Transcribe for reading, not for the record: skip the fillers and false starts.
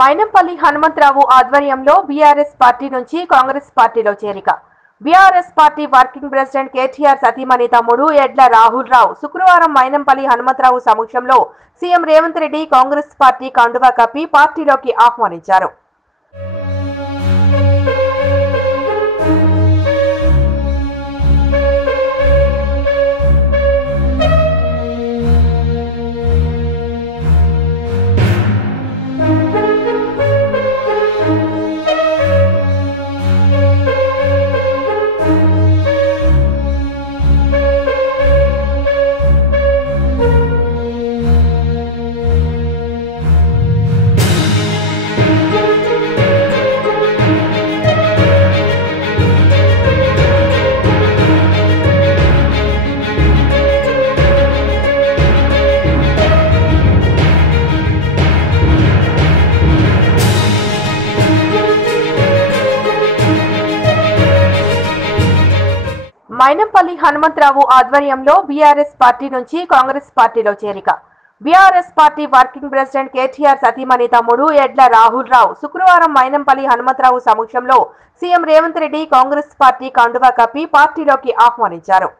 మైనంపల్లి హనుమంతరావు ఆధ్వర్యంలో BRS party నుంచి కాంగ్రెస్ పార్టీలో చేరిక. BRS party working president KTR సతీమణి తమ్ముడు ఎడ్ల రాహుల్ రావు శుక్రవారం మైనంపల్లి హనుమంతరావు సమక్షంలో సీఎం రేవంత్ రెడ్డి కాంగ్రెస్ పార్టీ కండువా కప్పి పార్టీలోకి ఆహ్వానించారు. మైనంపల్లి హనుమంతరావు ఆధ్వర్యంలో బీఆర్ఎస్ పార్టీ నుంచి కాంగ్రెస్ పార్టీలో చేరిక. BRS party working president KTR సతీమణి తమ్ముడు ఎడ్ల రాహుల్ రావు శుక్రవారం మైనంపల్లి హనుమంతరావు సమక్షంలో సీఎం రేవంత్ రెడ్డి కాంగ్రెస్ పార్టీ కండువా కప్పి పార్టీలోకి ఆహ్వానించారు.